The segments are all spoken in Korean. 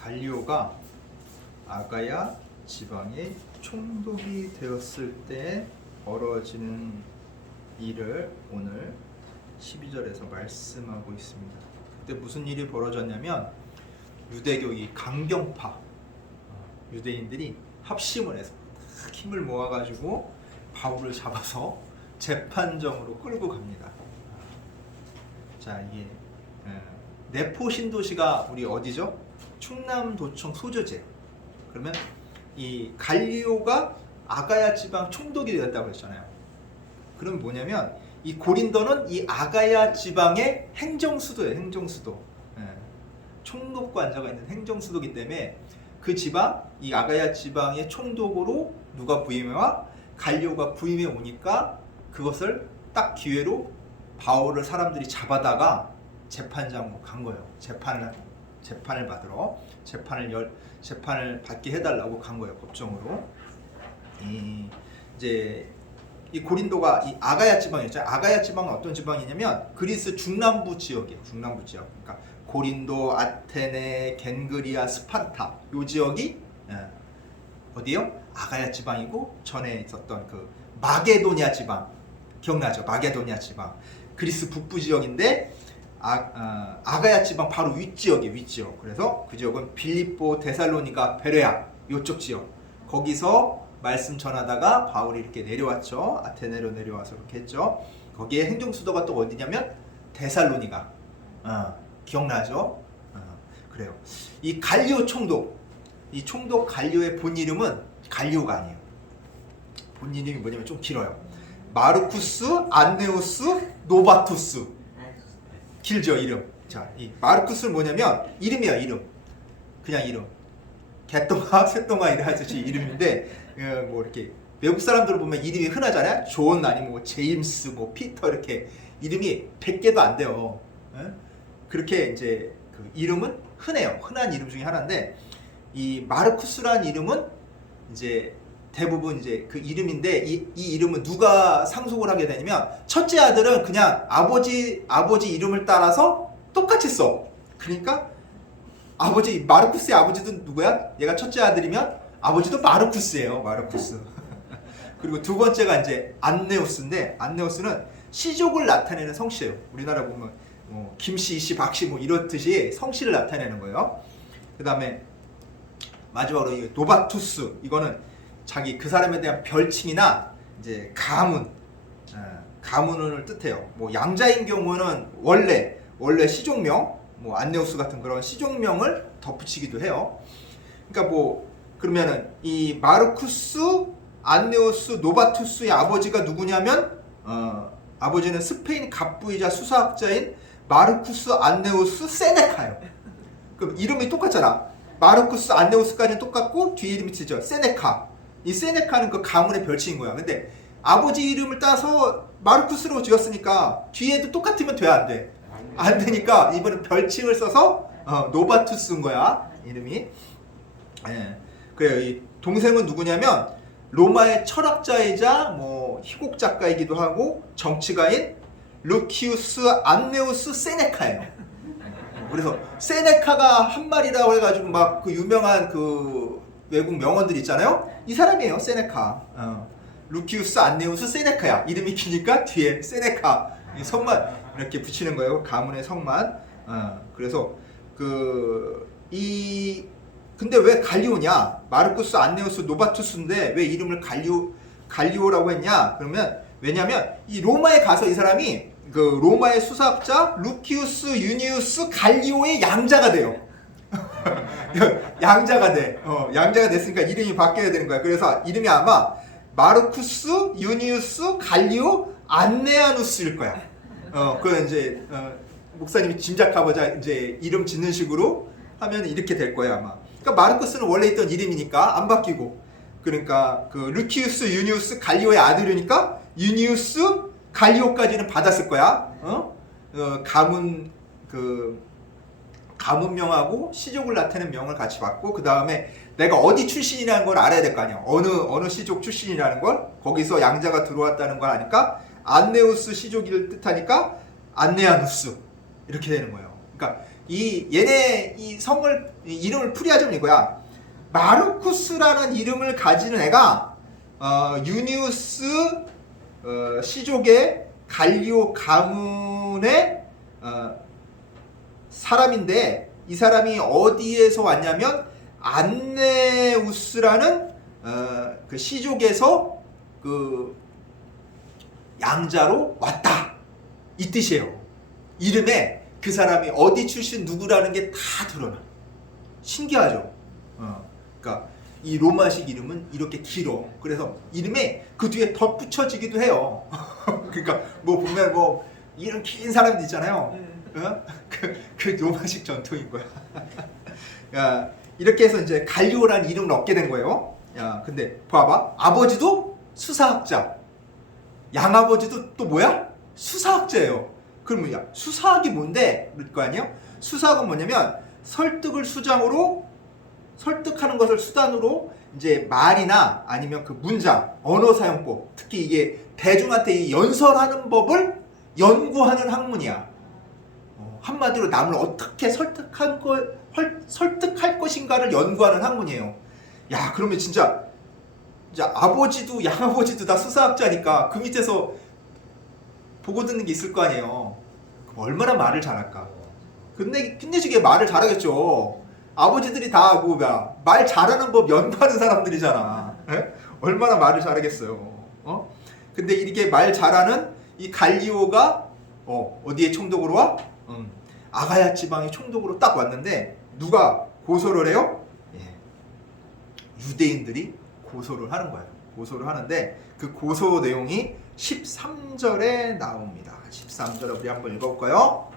갈리오가 아가야 지방에 총독이 되었을 때 벌어지는 일을 오늘 12절에서 말씀하고 있습니다. 그때 무슨 일이 벌어졌냐면 유대교 이 강경파 유대인들이 합심을 해서 힘을 모아가지고 바울을 잡아서 재판정으로 끌고 갑니다. 자, 이게 내포 신도시가 우리 어디죠? 충남도청 소조지예요. 그러면 이 갈리오가 아가야 지방 총독이 되었다고 했잖아요. 그럼 뭐냐면 이 고린도는 이 아가야 지방의 행정수도예요. 행정수도. 총독 관저가 있는 행정수도이기 때문에 그 지방, 이 아가야 지방의 총독으로 누가 부임해와 갈리오가 부임해 오니까 그것을 딱 기회로 바울을 사람들이 잡아다가 재판장으로 간 거예요. 재판을 받으러 재판을 받게 해달라고 간 거예요. 법정으로. 이제 이 고린도가 이 아가야 지방이었죠. 아가야 지방은 어떤 지방이냐면 그리스 중남부 지역이에요. 중남부 지역. 그러니까 고린도, 아테네, 겐그리아, 스파르타 요 지역이 어디요? 아가야 지방이고 전에 있었던 그 마게도니아 지방 기억나죠? 마게도니아 지방 그리스 북부 지역인데 아가야 지방 바로 윗지역이에요. 윗지역. 그래서 그 지역은 빌립보, 데살로니가, 베레아 요쪽 지역 거기서 말씀 전하다가 바울이 이렇게 내려왔죠. 아테네로 내려와서 이렇게 했죠. 거기에 행정수도가 또 어디냐면 데살로니가 기억나죠? 그래요. 이 갈리오 총독 이 총독 갈리오의 본 이름은 갈리오가 아니에요. 본 이름이 뭐냐면 좀 길어요. 마르쿠스 안네우스 노바투스. 길죠 이름. 자, 이 마르쿠스는 뭐냐면 이름이야 이름. 그냥 이름. 개똥아 새똥아 이래야지 이름인데 뭐 이렇게 외국 사람들 보면 이름이 흔하잖아요. 존 아니면 뭐 제임스 뭐 피터 이렇게 이름이 100개도 안 돼요. 그렇게 이제 그 이름은 흔해요. 흔한 이름 중에 하나인데 이 마르쿠스라는 이름은 이제 대부분 이제 그 이름인데 이 이름은 누가 상속을 하게 되냐면 첫째 아들은 그냥 아버지 이름을 따라서 똑같이 써. 그러니까 아버지 마르쿠스의 아버지도 누구야? 얘가 첫째 아들이면 아버지도 마르쿠스예요. 마르쿠스. 그리고 두 번째가 이제 안네우스인데 안네우스는 시족을 나타내는 성씨예요. 우리나라 보면 뭐 김씨, 이씨, 박씨 뭐 이렇듯이 성씨를 나타내는 거예요. 그 다음에 마지막으로 이 노바투스 이거는 자기 그 사람에 대한 별칭이나 이제 가문을 뜻해요. 뭐 양자인 경우는 원래 시종명, 뭐 안네우스 같은 그런 시종명을 덧붙이기도 해요. 그러니까 뭐 그러면은 이 마르쿠스, 안네우스, 노바투스의 아버지가 누구냐면 아버지는 스페인 갑부이자 수사학자인 마르쿠스 안네우스 세네카예요. 그럼 이름이 똑같잖아. 마르쿠스 안네우스까지는 똑같고 뒤에 이름이 틀리죠. 세네카. 이 세네카는 그 가문의 별칭인 거야. 근데 아버지 이름을 따서 마르쿠스로 지었으니까 뒤에도 똑같으면 돼, 안 돼? 안 되니까 이번엔 별칭을 써서 노바투스인 거야. 이름이. 그래요. 이 동생은 누구냐면 로마의 철학자이자 뭐 희곡 작가이기도 하고 정치가인 루키우스 안네우스 세네카예요. 그래서 세네카가 한 말이라고 해가지고 막 그 유명한 그 외국 명언들 있잖아요. 이 사람이에요. 세네카. 루키우스 안네우스 세네카야. 이름이 기니까 뒤에 세네카 성만 이렇게 붙이는 거예요. 가문의 성만. 그래서 근데 왜 갈리오냐? 마르쿠스 안네우스 노바투스인데 왜 이름을 갈리오라고 했냐? 그러면 왜냐면 이 로마에 가서 이 사람이 그 로마의 수사학자 루키우스 유니우스 갈리오의 양자가 돼요. 양자가 돼. 양자가 됐으니까 이름이 바뀌어야 되는 거야. 그래서 이름이 아마 마르쿠스 유니우스 갈리오 안네아누스일 거야. 그 이제 목사님이 짐작해보자 이제 이름 짓는 식으로 하면 이렇게 될 거야 아마. 그러니까 마르쿠스는 원래 있던 이름이니까 안 바뀌고. 그러니까 그 루키우스 유니우스 갈리오의 아들이니까 유니우스 갈리오까지는 받았을 거야. 가문명하고 시족을 나타내는 명을 같이 받고 그 다음에 내가 어디 출신이라는 걸 알아야 될 거 아니야. 어느 시족 출신이라는 걸 거기서 양자가 들어왔다는 걸 아니까 안네우스 시족을 뜻하니까 안네아누스 이렇게 되는 거예요. 그러니까 얘네 이 성을 이름을 풀이하자면 이거야. 마르쿠스라는 이름을 가지는 애가 유니우스 시족의 갈리오 가문의 사람인데, 이 사람이 어디에서 왔냐면 안네우스라는 그 시족에서 그 양자로 왔다, 이 뜻이에요. 이름에 그 사람이 어디 출신 누구라는 게 다 드러나. 신기하죠. 그러니까 이 로마식 이름은 이렇게 길어. 그래서 이름에 그 뒤에 덧붙여지기도 해요. 그러니까 뭐 보면 뭐 이름 긴 사람들 있잖아요. 그 로마식 전통인 거야. 야, 이렇게 해서 이제 갈리오라는 이름을 얻게 된 거예요. 야, 근데 봐봐, 아버지도 수사학자, 양아버지도 또 뭐야? 수사학자예요. 그러면 야, 수사학이 뭔데? 그럴 거 아니에요? 수사학은 뭐냐면 설득을 수장으로, 설득하는 것을 수단으로 이제 말이나 아니면 그 문장, 언어 사용법, 특히 이게 대중한테 이 연설하는 법을 연구하는 학문이야. 한마디로 남을 어떻게 설득할 것인가를 연구하는 학문이에요. 야, 그러면 진짜 아버지도 양아버지도 다 수사학자니까 그 밑에서 보고 듣는 게 있을 거 아니에요. 그럼 얼마나 말을 잘할까? 끝내주게 말을 잘하겠죠. 아버지들이 다 말 잘하는 법 연구하는 사람들이잖아. 에? 얼마나 말을 잘하겠어요. 근데 이렇게 말 잘하는 이 갈리오가 어디에 총독으로 와? 아가야 지방의 총독으로 딱 왔는데 누가 고소를 해요? 유대인들이 고소를 하는 거예요. 고소를 하는데 그 고소 내용이 13절에 나옵니다. 13절 우리 한번 읽어볼까요?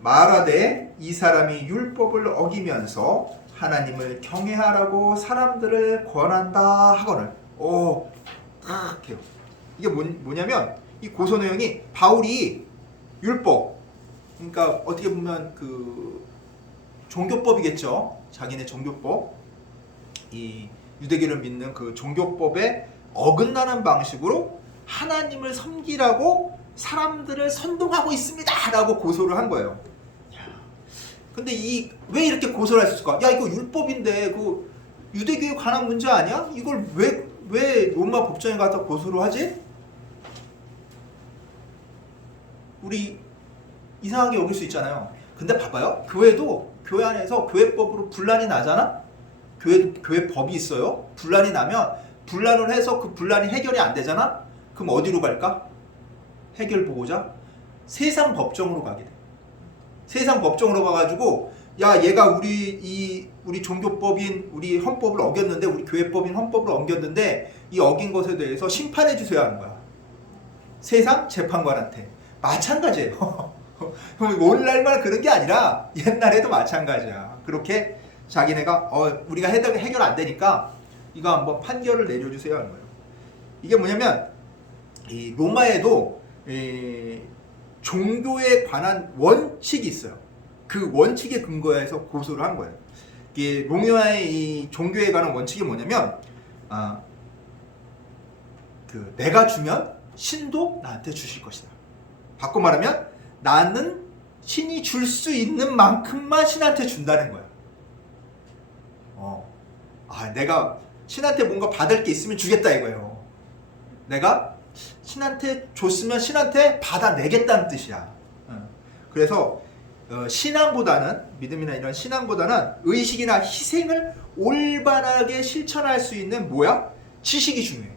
말하되 이 사람이 율법을 어기면서 하나님을 경외하라고 사람들을 권한다 하거늘. 딱 해요. 이게 뭐냐면 이 고소 내용이 바울이 율법, 그러니까 어떻게 보면 그 종교법이겠죠. 자기네 종교법, 이 유대교를 믿는 그 종교법에 어긋나는 방식으로 하나님을 섬기라고 사람들을 선동하고 있습니다 라고 고소를 한 거예요. 근데 왜 이렇게 고소를 했을까? 야, 이거 율법인데 그 유대교에 관한 문제 아니야? 이걸 왜 로마 법정에 갖다 고소를 하지? 우리 이상하게 여길 수 있잖아요. 근데 봐봐요. 교회도 교회 안에서 교회법으로 분란이 나잖아? 교회 법이 있어요. 분란이 나면 분란을 해서 그 분란이 해결이 안 되잖아? 그럼 어디로 갈까? 해결 보고자 세상 법정으로 가게 돼. 세상 법정으로 가가지고 야, 얘가 우리 종교법인 우리 헌법을 어겼는데, 우리 교회법인 헌법을 어겼는데 이 어긴 것에 대해서 심판해 주세요 하는 거야. 세상 재판관한테. 마찬가지예요. 오늘날만 그런 게 아니라 옛날에도 마찬가지야. 그렇게 자기네가 우리가 해결 안 되니까 이거 한번 판결을 내려주세요 하는 거예요. 이게 뭐냐면 이 로마에도 종교에 관한 원칙이 있어요. 그 원칙에 근거해서 고소를 한 거예요. 이게 로마의 이 종교에 관한 원칙이 뭐냐면 내가 주면 신도 나한테 주실 것이다. 바꿔 말하면 나는 신이 줄 수 있는 만큼만 신한테 준다는 거야. 내가 신한테 뭔가 받을 게 있으면 주겠다 이거예요. 내가 신한테 줬으면 신한테 받아내겠다는 뜻이야. 그래서 신앙보다는, 믿음이나 이런 신앙보다는 의식이나 희생을 올바르게 실천할 수 있는 지식이 중요해.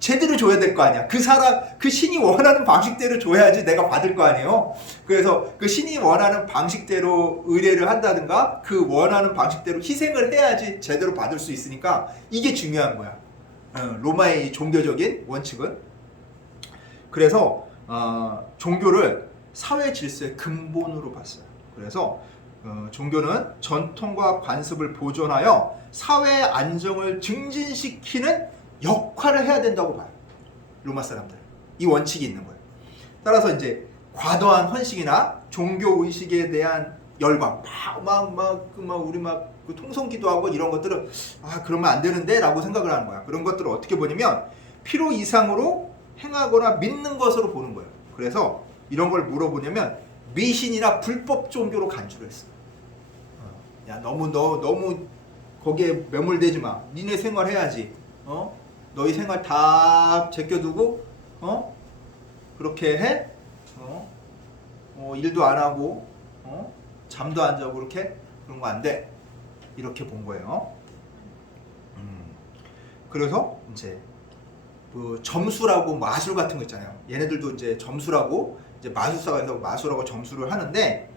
제대로 줘야 될 거 아니야. 그 신이 원하는 방식대로 줘야지 내가 받을 거 아니에요. 그래서 그 신이 원하는 방식대로 의뢰를 한다든가 그 원하는 방식대로 희생을 해야지 제대로 받을 수 있으니까 이게 중요한 거야. 로마의 이 종교적인 원칙은. 그래서 종교를 사회 질서의 근본으로 봤어요. 그래서 종교는 전통과 관습을 보존하여 사회 안정을 증진시키는 역할을 해야 된다고 봐요. 로마 사람들. 이 원칙이 있는 거예요. 따라서 이제 과도한 헌식이나 종교 의식에 대한 열광, 우리 그 통성기도하고 이런 것들은 그러면 안 되는데 라고 생각을 하는 거야. 그런 것들을 어떻게 보냐면 필요 이상으로 행하거나 믿는 것으로 보는 거예요. 그래서 이런 걸 물어보냐면 미신이나 불법 종교로 간주를 했어. 야, 너무 거기에 매몰되지 마. 니네 생활해야지. 너희 생활 다 제껴두고 그렇게 해? 일도 안 하고 잠도 안 자고 그렇게? 그런 거 안 돼. 이렇게 본 거예요. 그래서 이제 그 점수라고 마술 같은 거 있잖아요. 얘네들도 이제 점수라고 이제 마술사가 해서 마술하고 점수를 하는데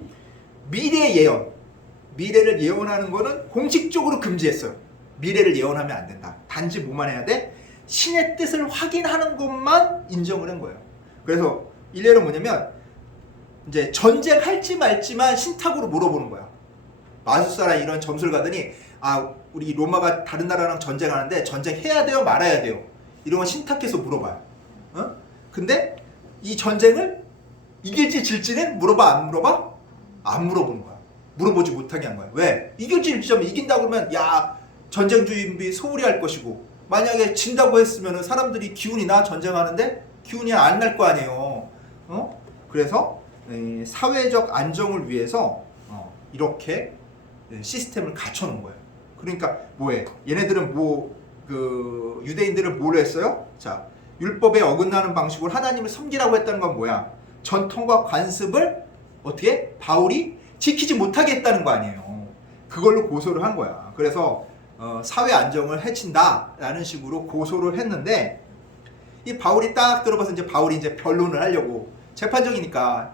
미래 예언, 미래를 예언하는 거는 공식적으로 금지했어요. 미래를 예언하면 안 된다. 단지 뭐만 해야 돼? 신의 뜻을 확인하는 것만 인정을 한 거예요. 그래서 일례로 뭐냐면 이제 전쟁할지 말지만 신탁으로 물어보는 거야. 마술사나 이런 점수를 가더니 우리 로마가 다른 나라랑 전쟁하는데 전쟁해야 돼요 말아야 돼요 이런 건 신탁해서 물어봐요. 근데 이 전쟁을 이길지 질지는 물어봐 안 물어봐? 안 물어보는 거야. 물어보지 못하게 한 거야. 왜? 이길지 질지면 이긴다 그러면 야 전쟁 준비 소홀히 할 것이고 만약에 진다고 했으면 사람들이 기운이 나 전쟁하는데 기운이 안 날 거 아니에요. 그래서 사회적 안정을 위해서 이렇게 시스템을 갖춰놓은 거예요. 그러니까 뭐해? 얘네들은 그 유대인들은 뭘 했어요? 자, 율법에 어긋나는 방식으로 하나님을 섬기라고 했다는 건 뭐야? 전통과 관습을 어떻게? 바울이 지키지 못하게 했다는 거 아니에요. 그걸로 고소를 한 거야. 그래서 사회 안정을 해친다라는 식으로 고소를 했는데 이 바울이 딱 들어봐서 이제 바울이 이제 변론을 하려고 재판정이니까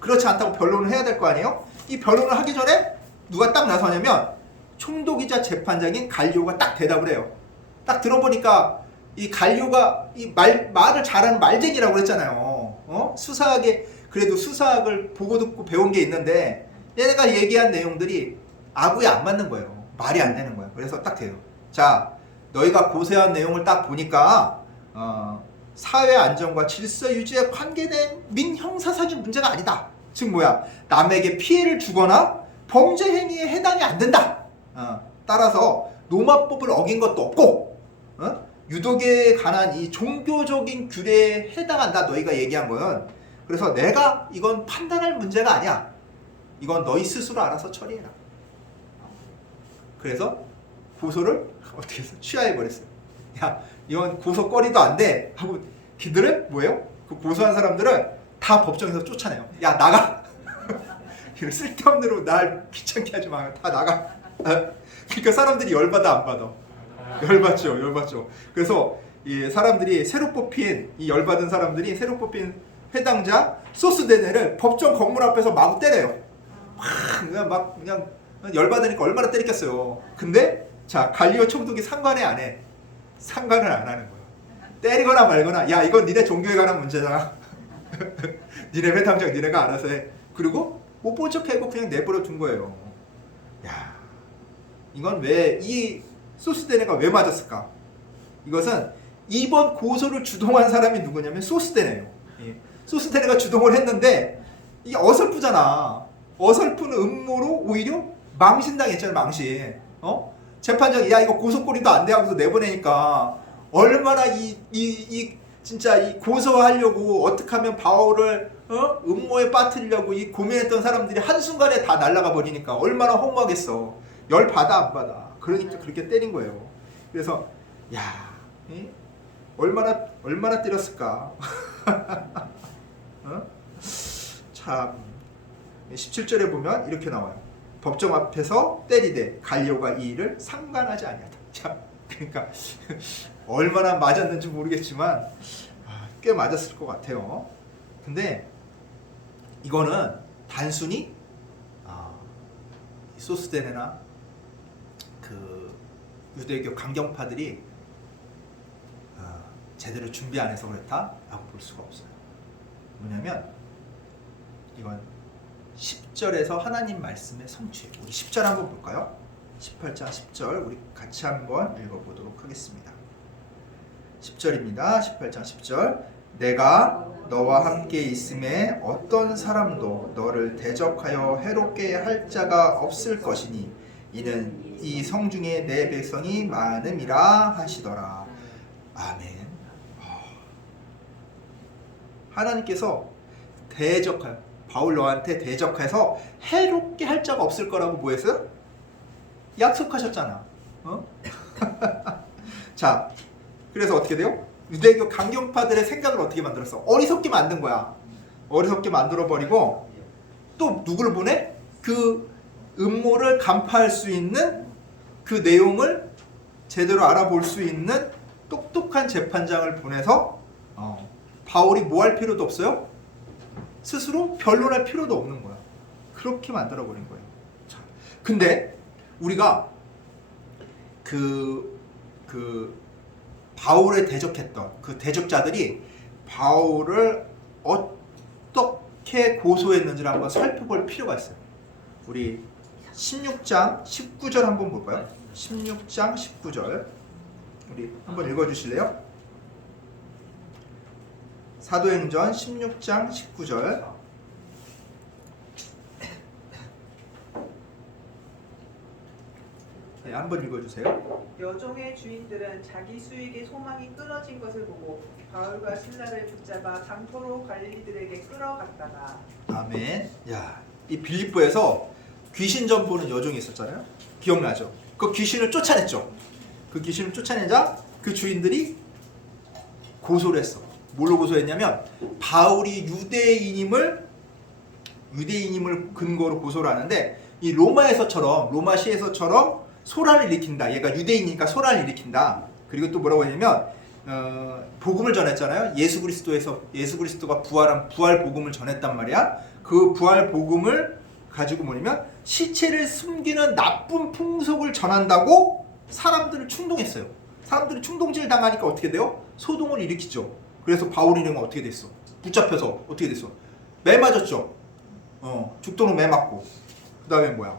그렇지 않다고 변론을 해야 될 거 아니에요? 이 변론을 하기 전에 누가 딱 나서냐면 총독이자 재판장인 갈리오가 딱 대답을 해요. 딱 들어보니까 이 갈리오가 이 말을 잘하는 말쟁이라고 그랬잖아요. 수사학에 그래도 수사학을 보고 듣고 배운 게 있는데 얘네가 얘기한 내용들이 아구에 안 맞는 거예요. 말이 안 되는 거예요. 그래서 딱 돼요. 자, 너희가 고소한 내용을 딱 보니까 사회 안정과 질서 유지에 관계된 민형사상의 문제가 아니다. 즉 뭐야? 남에게 피해를 주거나 범죄 행위에 해당이 안 된다. 따라서 로마법을 어긴 것도 없고 유독에 관한 이 종교적인 규례에 해당한다. 너희가 얘기한 거는. 그래서 내가 이건 판단할 문제가 아니야. 이건 너희 스스로 알아서 처리해라. 그래서 고소를 어떻게 해서 취하해버렸어요. 야, 이건 고소거리도 안 돼. 하고 그들은 뭐예요? 그 고소한 사람들은 다 법정에서 쫓아내요. 야, 나가. 쓸데없는 대로 날 귀찮게 하지 마. 다 나가. 그러니까 사람들이 열받아 안 받아? 열받죠. 그래서 이 사람들이 새로 뽑힌 이 열받은 사람들이 새로 뽑힌 회당자 소스데네를 법정 건물 앞에서 마구 때려요. 그냥 열받으니까 얼마나 때리겠어요. 근데 자 갈리오 총독이 상관을 안 해. 상관을 안 하는 거예요. 때리거나 말거나 야 이건 니네 종교에 관한 문제다. 니네 회당장 니네가 알아서 해. 그리고 못 본 척하고 그냥 내버려 둔 거예요. 야 이건 왜 이 소스데네가 왜 맞았을까? 이것은 이번 고소를 주동한 사람이 누구냐면 소스데네예요. 소스데네가 주동을 했는데 이게 어설프잖아. 어설픈 음모로 오히려 망신당했잖아요. 망신. 재판장이 야 이거 고소거리도 안 돼 하고서 내보내니까 얼마나 진짜 이 고소하려고 어떻게 하면 바울을 음모에 빠뜨리려고 이 고민했던 사람들이 한순간에 다 날아가 버리니까 얼마나 허무하겠어. 열 받아 안 받아. 그러니까 그렇게 때린 거예요. 그래서 야 얼마나 때렸을까. 참 17절에 보면 이렇게 나와요. 법정 앞에서 때리되 갈리오가 이 일을 상관하지 아니하다. 자, 그러니까 얼마나 맞았는지 모르겠지만 꽤 맞았을 것 같아요. 근데 이거는 단순히 소스데네나 그 유대교 강경파들이 제대로 준비 안 해서 그렇다라고 볼 수가 없어요. 뭐냐면 이건 10절에서 하나님 말씀의 성취예요. 우리 10절 한번 볼까요? 18장 10절 우리 같이 한번 읽어보도록 하겠습니다. 10절입니다. 18장 10절 내가 너와 함께 있음에 어떤 사람도 너를 대적하여 해롭게 할 자가 없을 것이니 이는 이 성중에 내 백성이 많음이라 하시더라. 아멘. 하나님께서 대적하여 바울 너한테 대적해서 해롭게 할 자가 없을 거라고 뭐 했어요? 약속하셨잖아. 어? 자, 그래서 어떻게 돼요? 유대교 강경파들의 생각을 어떻게 만들었어? 어리석게 만든 거야. 어리석게 만들어버리고 또 누구를 보내? 그 음모를 간파할 수 있는 그 내용을 제대로 알아볼 수 있는 똑똑한 재판장을 보내서 바울이 뭐 할 필요도 없어요? 스스로 변론할 필요도 없는 거야. 그렇게 만들어버린 거예요. 자, 근데 우리가 그 바울에 대적했던 그 대적자들이 바울을 어떻게 고소했는지를 한번 살펴볼 필요가 있어요. 우리 16장 19절 한번 볼까요? 16장 19절 우리 한번 읽어주실래요? 사도행전 16장 19절 네, 한번 읽어주세요. 여종의 주인들은 자기 수익의 소망이 끊어진 것을 보고 바울과 실라를 붙잡아 강포로 갈릴리들에게 끌어갔다가 아멘. 야, 이 빌립보에서 귀신 전 보는 여종이 있었잖아요. 기억나죠? 그 귀신을 쫓아냈죠. 그 귀신을 쫓아내자 그 주인들이 고소를 했어. 뭘로 고소했냐면 바울이 유대인임을 근거로 고소를 하는데 이 로마시에서처럼 소란을 일으킨다. 얘가 유대인이니까 소란을 일으킨다. 그리고 또 뭐라고 했냐면 복음을 전했잖아요. 예수 그리스도가 부활한 부활 복음을 전했단 말이야. 그 부활 복음을 가지고 뭐냐면 시체를 숨기는 나쁜 풍속을 전한다고 사람들을 충동했어요. 사람들이 충동질 당하니까 어떻게 돼요? 소동을 일으키죠. 그래서 바울이는 어떻게 됐어? 붙잡혀서 어떻게 됐어? 매 맞았죠. 죽도록 매 맞고 그 다음에 뭐야?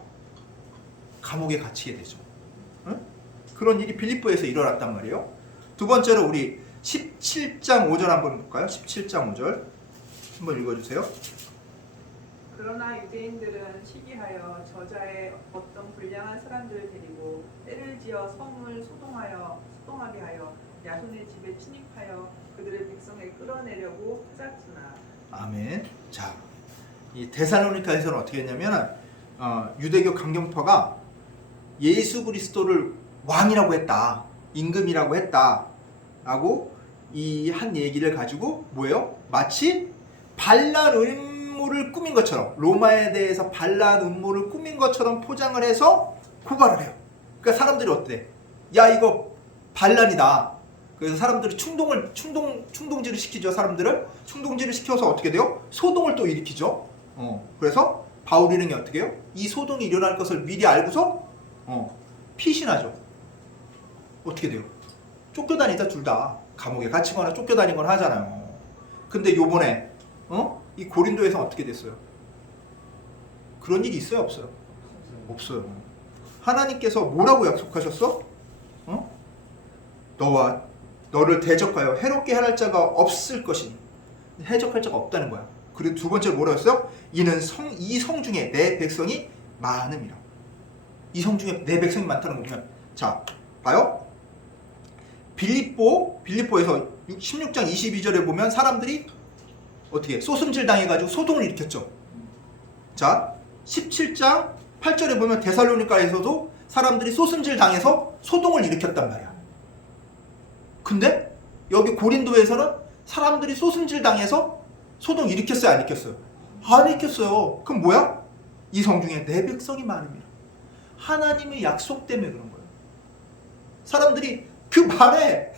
감옥에 갇히게 되죠. 응? 그런 일이 빌립보에서 일어났단 말이에요. 두 번째로 우리 17장 5절 한번 볼까요? 17장 5절 한번 읽어주세요. 그러나 유대인들은 시기하여 저자의 어떤 불량한 사람들을 데리고 때를 지어 성을 소동하게 하여 야손의 집에 침입하여 그들을 백성에 끌어내려고 하였으나 아멘. 자, 이 데살로니가에서는 어떻게 했냐면 유대교 강경파가 예수 그리스도를 왕이라고 했다, 임금이라고 했다라고 이 한 얘기를 가지고 뭐예요? 마치 반란 음모를 꾸민 것처럼 로마에 대해서 반란 음모를 꾸민 것처럼 포장을 해서 고발을 해요. 그러니까 사람들이 어때? 야 이거 반란이다. 그래서 사람들이 충동질을 시키죠. 사람들을 충동질을 시켜서 어떻게 돼요? 소동을 또 일으키죠. 그래서 바울이는 어떻게 해요? 이 소동이 일어날 것을 미리 알고서 피신하죠. 어떻게 돼요? 쫓겨다니다 둘 다 감옥에 갇히거나 쫓겨다니거나 하잖아요. 근데 요번에 이 고린도에서 어떻게 됐어요? 그런 일이 있어요? 없어요? 없어요. 하나님께서 뭐라고 약속하셨어? 너를 대적하여 해롭게 할 자가 없을 것이니 해적할 자가 없다는 거야. 그리고 두 번째로 뭐라고 했어요? 이는 이 성 중에 내 백성이 많음이라. 이 성 중에 내 백성이 많다는 거 보면 자 봐요. 빌립보에서 16장 22절에 보면 사람들이 어떻게 소승질 당해가지고 소동을 일으켰죠. 자 17장 8절에 보면 데살로니가에서도 사람들이 소승질 당해서 소동을 일으켰단 말이야. 근데 여기 고린도에서는 사람들이 소승질 당해서 소동 일으켰어요? 안 일으켰어요? 안 일으켰어요. 그럼 뭐야? 이 성 중에 내 백성이 많음이라. 하나님의 약속 때문에 그런 거예요. 사람들이 그 말에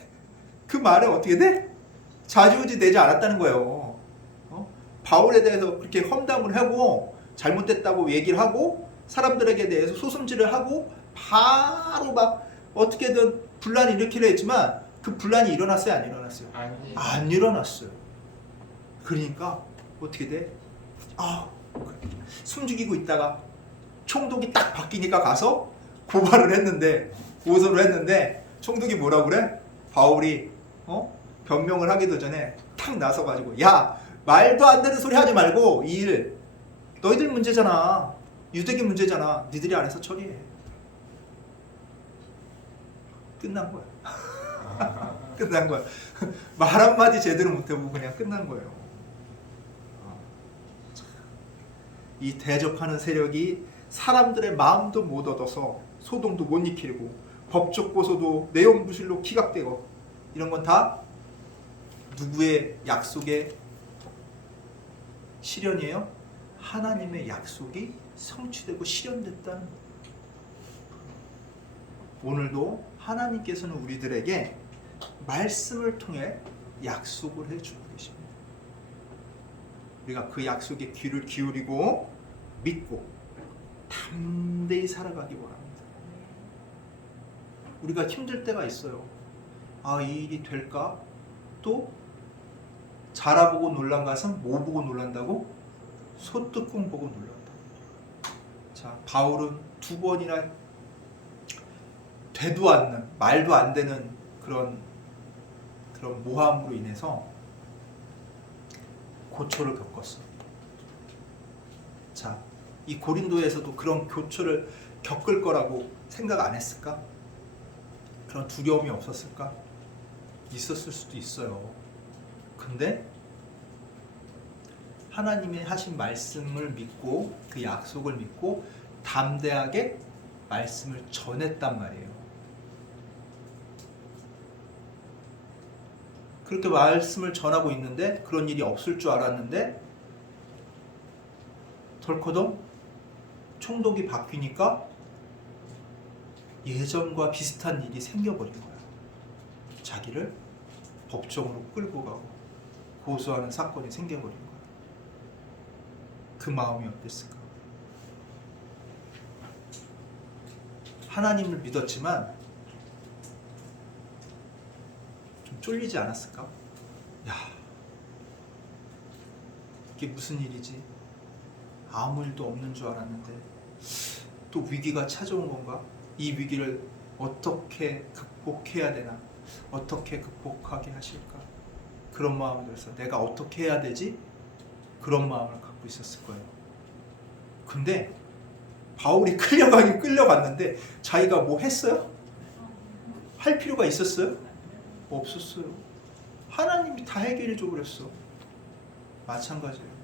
어떻게 돼? 좌지우지 되지 않았다는 거예요. 바울에 대해서 그렇게 험담을 하고 잘못됐다고 얘기를 하고 사람들에게 대해서 소승질을 하고 바로 막 어떻게든 분란을 일으키려 했지만 그 분란이 일어났어요? 안 일어났어요? 안 일어났어요. 그러니까 어떻게 돼? 숨죽이고 있다가 총독이 딱 바뀌니까 가서 고소를 했는데 총독이 뭐라고 그래? 바울이 변명을 하기도 전에 탁 나서가지고 야 말도 안 되는 소리 하지 말고 이 일 너희들 문제잖아. 유대교 문제잖아. 니들이 안 해서 처리해. 끝난 거야. 끝난 거야. 말 한마디 제대로 못해보고 그냥 끝난 거예요. 이 대적하는 세력이 사람들의 마음도 못 얻어서 소동도 못 익히고 법적 고소도 내용 부실로 기각되고 이런 건 다 누구의 약속의 실현이에요? 하나님의 약속이 성취되고 실현됐다는 거예요. 오늘도 하나님께서는 우리들에게 말씀을 통해 약속을 해주고 계십니다. 우리가 그 약속에 귀를 기울이고 믿고 담대히 살아가기 바랍니다. 우리가 힘들 때가 있어요. 아, 이 일이 될까? 또 자라보고 놀란 것은 뭐 보고 놀란다고? 소뚜껑 보고 놀란다. 자, 바울은 2번이나 되도 않는, 말도 안 되는 그런 모함으로 인해서 고초를 겪었어. 자, 이 고린도에서도 그런 고초를 겪을 거라고 생각 안 했을까? 그런 두려움이 없었을까? 있었을 수도 있어요. 근데 하나님의 하신 말씀을 믿고 그 약속을 믿고 담대하게 말씀을 전했단 말이에요. 그렇게 말씀을 전하고 있는데 그런 일이 없을 줄 알았는데 덜커덩 총독이 바뀌니까 예전과 비슷한 일이 생겨버린 거야. 자기를 법정으로 끌고 가고 고소하는 사건이 생겨버린 거야. 그 마음이 어땠을까? 하나님을 믿었지만 좀 쫄리지 않았을까? 야, 이게 무슨 일이지? 아무 일도 없는 줄 알았는데 또 위기가 찾아온 건가? 이 위기를 어떻게 극복해야 되나? 어떻게 극복하게 하실까? 그런 마음을 들어서 내가 어떻게 해야 되지? 그런 마음을 갖고 있었을 거예요. 근데 바울이 끌려갔는데 자기가 뭐 했어요? 할 필요가 있었어요? 없었어요. 하나님이 다 해결해 줘 버렸어. 마찬가지예요.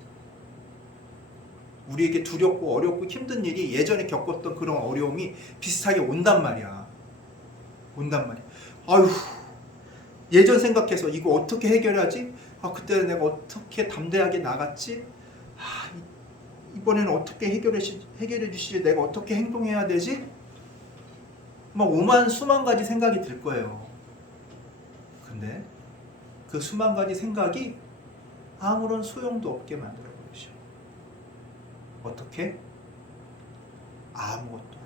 우리에게 두렵고 어렵고 힘든 일이 예전에 겪었던 그런 어려움이 비슷하게 온단 말이야. 아유, 예전 생각해서 이거 어떻게 해결하지? 아, 그때 내가 어떻게 담대하게 나갔지? 아, 이번에는 어떻게 해결해 주시지? 내가 어떻게 행동해야 되지? 막 오만 수만 가지 생각이 들 거예요. 근데 그 수만 가지 생각이 아무런 소용도 없게 만들어 버리죠. 어떻게? 아무것도.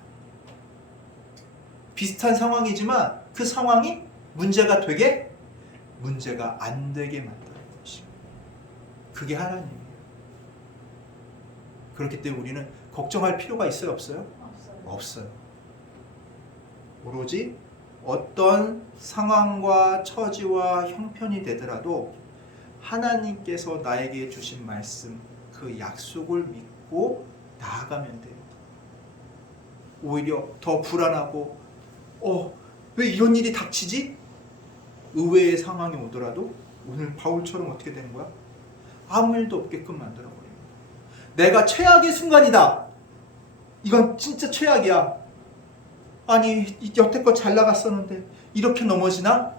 비슷한 상황이지만 그 상황이 문제가 안 되게 만들어 버리죠. 그게 하나님이에요. 그렇기 때문에 우리는 걱정할 필요가 있어요, 없어요? 없어요. 오로지 어떤 상황과 처지와 형편이 되더라도 하나님께서 나에게 주신 말씀, 그 약속을 믿고 나아가면 돼요. 오히려 더 불안하고 왜 이런 일이 닥치지? 의외의 상황이 오더라도 오늘 바울처럼 어떻게 되는 거야? 아무 일도 없게끔 만들어버려요. 내가 최악의 순간이다. 이건 진짜 최악이야. 아니, 여태껏 잘 나갔었는데 이렇게 넘어지나?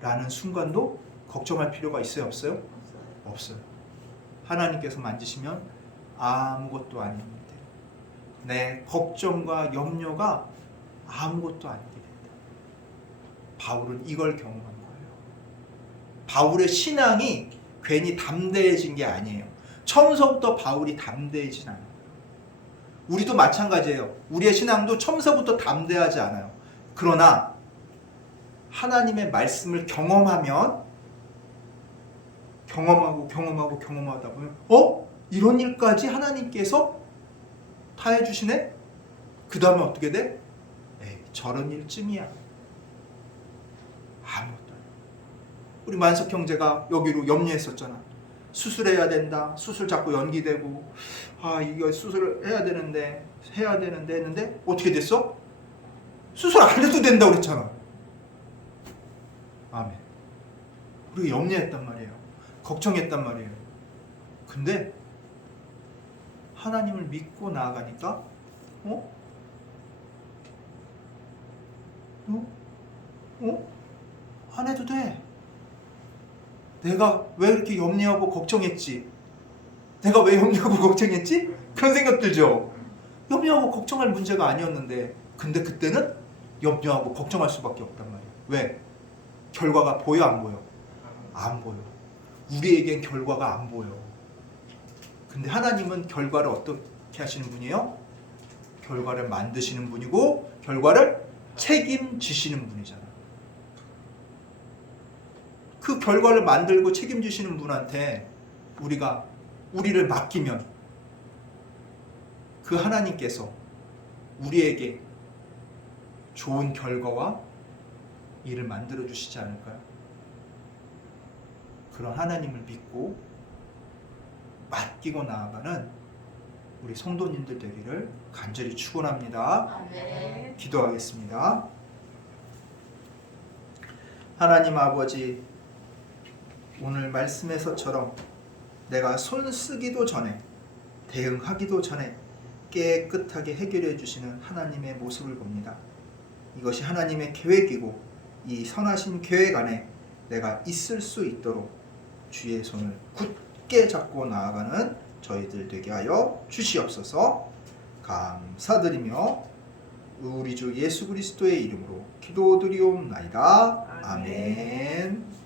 라는 순간도 걱정할 필요가 있어요, 없어요? 없어요. 하나님께서 만지시면 아무것도 아닙니다. 내 걱정과 염려가 아무것도 아니게 된다. 바울은 이걸 경험한 거예요. 바울의 신앙이 괜히 담대해진 게 아니에요. 처음서부터 바울이 담대해진 않아요. 우리도 마찬가지예요. 우리의 신앙도 처음서부터 담대하지 않아요. 그러나 하나님의 말씀을 경험하면 경험하다 보면 이런 일까지 하나님께서 다 해주시네? 그 다음에 어떻게 돼? 에이, 저런 일쯤이야. 아무것도 아니야. 우리 만석 형제가 여기로 염려했었잖아. 수술해야 된다. 수술 자꾸 연기되고 이거 수술을 해야 되는데 했는데 어떻게 됐어? 수술 안 해도 된다고 그랬잖아. 아멘. 우리가 염려했단 말이에요. 걱정했단 말이에요. 근데 하나님을 믿고 나아가니까 안 해도 돼. 내가 왜 이렇게 염려하고 걱정했지? 내가 왜 염려하고 걱정했지? 그런 생각 들죠? 염려하고 걱정할 문제가 아니었는데, 근데 그때는 염려하고 걱정할 수밖에 없단 말이에요. 왜? 결과가 보여 안 보여? 안 보여. 우리에겐 결과가 안 보여. 근데 하나님은 결과를 어떻게 하시는 분이에요? 결과를 만드시는 분이고 결과를 책임지시는 분이잖아. 그 결과를 만들고 책임지시는 분한테 우리를 맡기면 그 하나님께서 우리에게 좋은 결과와 일을 만들어 주시지 않을까요? 그런 하나님을 믿고 맡기고 나아가는 우리 성도님들 되기를 간절히 축원합니다. 아멘. 기도하겠습니다. 하나님 아버지, 오늘 말씀에서처럼 내가 손 쓰기도 전에, 대응하기도 전에 깨끗하게 해결해 주시는 하나님의 모습을 봅니다. 이것이 하나님의 계획이고 이 선하신 계획 안에 내가 있을 수 있도록 주의 손을 굳게 잡고 나아가는 저희들 되게 하여 주시옵소서. 감사드리며 우리 주 예수 그리스도의 이름으로 기도드리옵나이다. 아멘.